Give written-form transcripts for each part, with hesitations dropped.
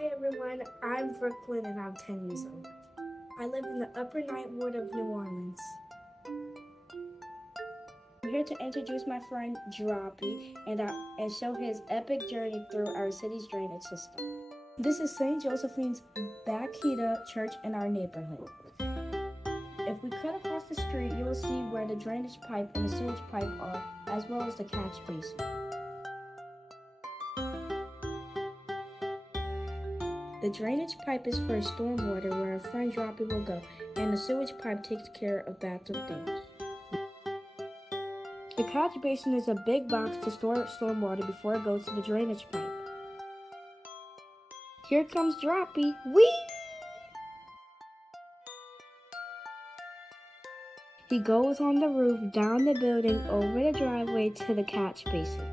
Hi everyone, I'm Brooklynn and I'm 10 years old. I live in the Upper Ninth Ward of New Orleans. I'm here to introduce my friend Droppy and show his epic journey through our city's drainage system. This is St. Josephine's Bacchida Church in our neighborhood. If we cut across the street, you will see where the drainage pipe and the sewage pipe are, as well as the catch basin. The drainage pipe is for stormwater where our friend Droppy will go, and the sewage pipe takes care of bathroom things. The catch basin is a big box to store stormwater before it goes to the drainage pipe. Here comes Droppy. Whee! He goes on the roof, down the building, over the driveway to the catch basin.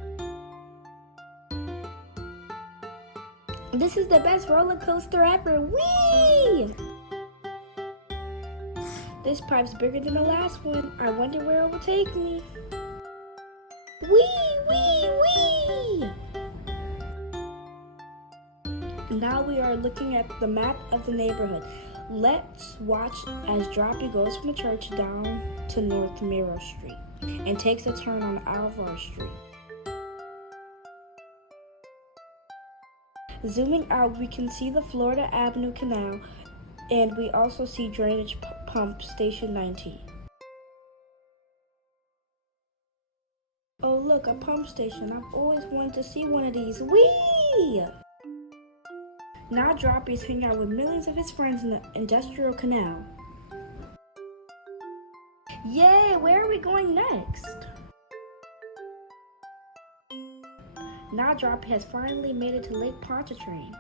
This is the best roller coaster ever. Whee! This pipe's bigger than the last one. I wonder where it will take me. Whee, whee, whee! Now we are looking at the map of the neighborhood. Let's watch as Droppy goes from the church down to North Mirror Street and takes a turn on Alvar Street. Zooming out, we can see the Florida Avenue Canal, and we also see Drainage Pump Station 19. Oh look, a pump station. I've always wanted to see one of these. Whee! Now Droppy's hanging out with millions of his friends in the Industrial Canal. Yay! Where are we going next? Now Droppy has finally made it to Lake Pontchartrain.